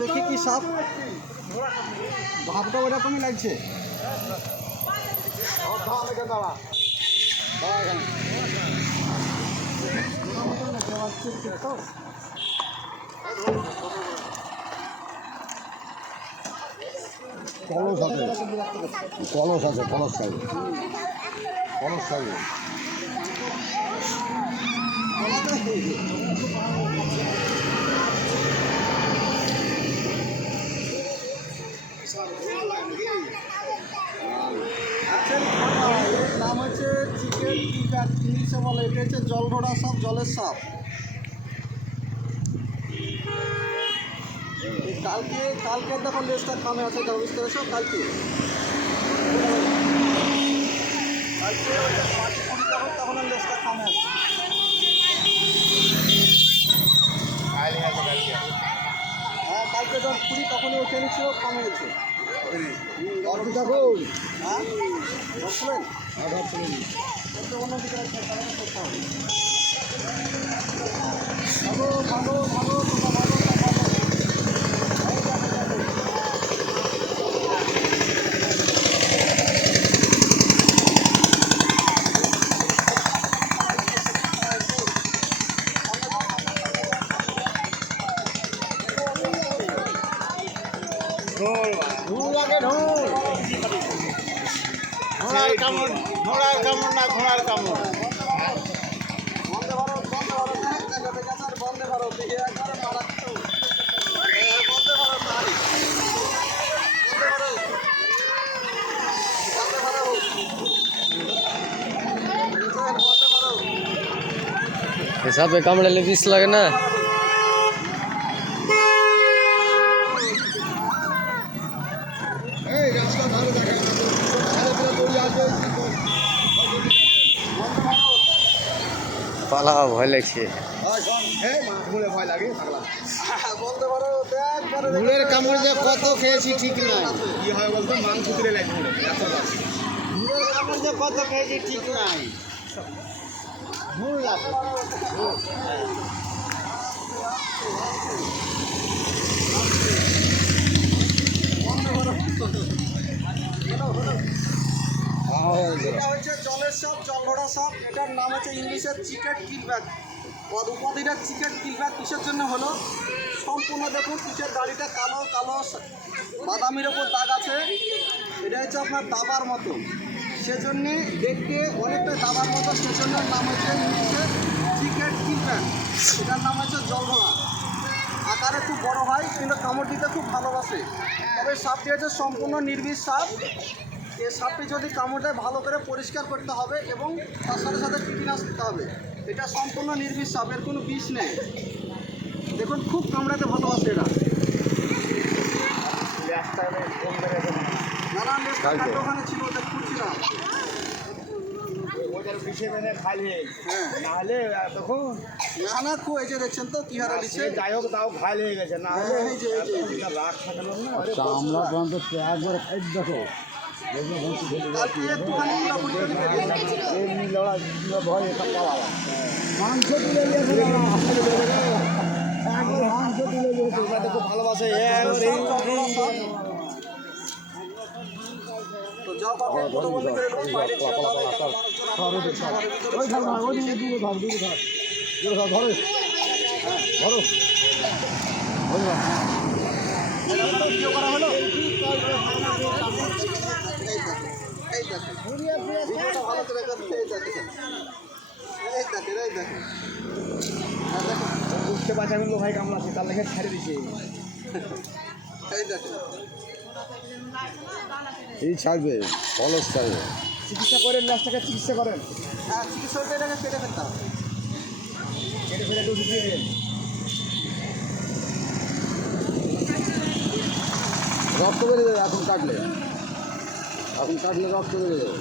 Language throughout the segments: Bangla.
দেখি কি সাপ, ভাবটা ওরকমই লাগছে। কলস আছে, কলস আছে, কলস খাইবে, কলস খাইবে। নাম হচ্ছে চিকেন টিকার, ইংলিশে বলে। এটা হচ্ছে জল ভরা সাপ, জলের সাপ। কালকে দেখো লেজটা খামে আছে, এটা বুঝতে পেরেছো? কালকে তখন লেজটা খামে আছে। হ্যাঁ, কালকে যখন পুরি তখনই উঠে নিচ্ছিল, খামে গেছে। দেখুন, হ্যাঁ ধরছিলেন, অন্যদিকে ভালো ভালো ভালো ভালো। ঘোড়ার কামড়, ঘোড়ার কামড় না, ঘোড়ার কামড়। বন্দে ভারত, একবারে মারাত্মক। বন্দে ভারত, সাপে কামড়ালে বিষ লাগে না? পালা ভয় লাগছে। ঘুরের কামড় যে কত খেয়েছি ঠিক নাই। কি হয় বলতো, মাংস তুলে লাগে ঘুরের কামড় যে কত খেয়েছি ঠিক নাই। ঘুর লাগে এটা হচ্ছে জলের সাপ, জলভরা সাপ। এটার নাম হচ্ছে ইংলিশের চিকেন কিলব্যাক। উপাধিটা চিকেন কিলব্যাক কিসের জন্য হলো, সম্পূর্ণ দেখুন পিঠের দাড়িটা কালো কালো, বাদামির ওপর দাগ আছে। এটা হচ্ছে আপনার দাবার মতো, সেজন্যে দেখতে অনেকটা দাবার মতো, সেজন্য নাম হচ্ছে ইংলিশে চিকেন কিলব্যাক। এটার নাম হচ্ছে জলভরা। আকারে খুব বড় হয়, কিন্তু কামড় দিতে খুব ভালোবাসে। তবে সাপটি হচ্ছে সম্পূর্ণ নির্বিষ সাপ। এই সাপটি যদি কামড় দেয় ভালো করে পরিষ্কার করতে হবে এবং তার সাথে সাথে টিটিনাস দিতে হবে। এটা সম্পূর্ণ নির্বিষ সাপ, এর কোনো বিষ নেই। দেখুন খুব কামড়াতে ভালোবাসে এরা। নানান লেজটা কাটে ওখানে ছিল, ওটা খুঁজছিলাম। হ্যাঁ, নাহলে তখন না খুব এই যে দেখছেন তো কি হারা লিখছে। যাই হোক, তাও ঘায়ল হয়ে গেছে। না হলে রাগ থাকে না। আমরা পর্যন্ত একবার দেখো মাংস তুলে ভালোবাসে। তো যাও পাবেন বড় বড় করে বাইরে করা হলো। ভালো করে বুঝতে পারছি আমি ভাই কামড়াচ্ছে, তার লেগে ছেড়ে দিচ্ছে। এই ছাড়বে, কলস ছাড়বে। চিকিৎসা করেন, লাস্টটাকে চিকিৎসা করেন। হ্যাঁ, চিকিৎসা এটাকে কেটে ফেলতাম, কেটে ফেলে একটু দিয়ে দেন। রক্ত বেরিয়ে যাবে এখন কাটলে। এখন কাটলে রক্ত বেড়ে যাবে।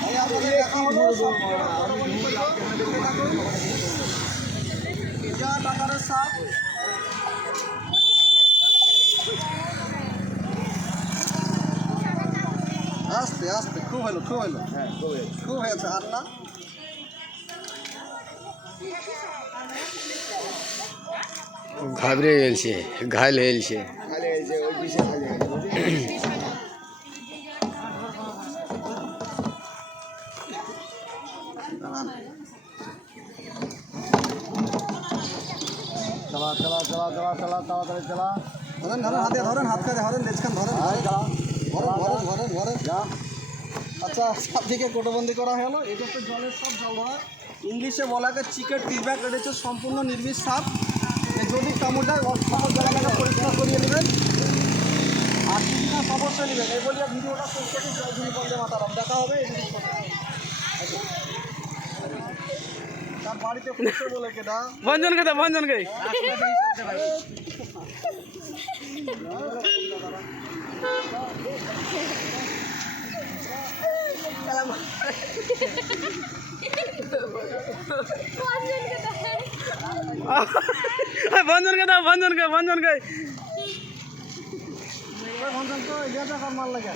তাহলে আপনাদের দেখা হলো বিরাট আকারের সাপ। আস্তে আস্তে, খুব হলো খুব হলো, হ্যাঁ খুব হয়েছে আর না। ঘাবড়ে গেছে, ঘায়ল হয়েছে। খালি হয়েছে ওই পিসে খালি হয়েছে। চালা চালা চালা চালা চালা তাড়াতাড়ি চালা। ধরেন ধরেন, হাতে ধরেন, হাত কাজে ধরেন, লেজখান ধরেন, ধরেন ধরেন ধরেন ধরেন। যা আচ্ছা, সাপটিকে কোটোবন্দি করা হলো। এটা হচ্ছে জলের সাপ, জল ধরা। ইংলিশে বলাকে চিকেট কিলব্যাক। এটা হচ্ছে সম্পূর্ণ নির্বিষ সাপ। এ যদি কামড় দেয় সকল জায়গাটাকে পরিষ্কার করিয়ে নেবেন আর টিকিটা অবশ্যই নেবেন। এই বলিয়া ভিডিওটা শেষ করি। জয় গুরু বন্দে মাতারাম। দেখা হবে তার বাড়িতে পৌঁছে বলে কেনা ভঞ্জনকে দা, ভঞ্জনকে। ভঞ্জনকে দাও, ভঞ্জনকে, ভঞ্জনকে। ভঞ্জন তো মাল লাগে।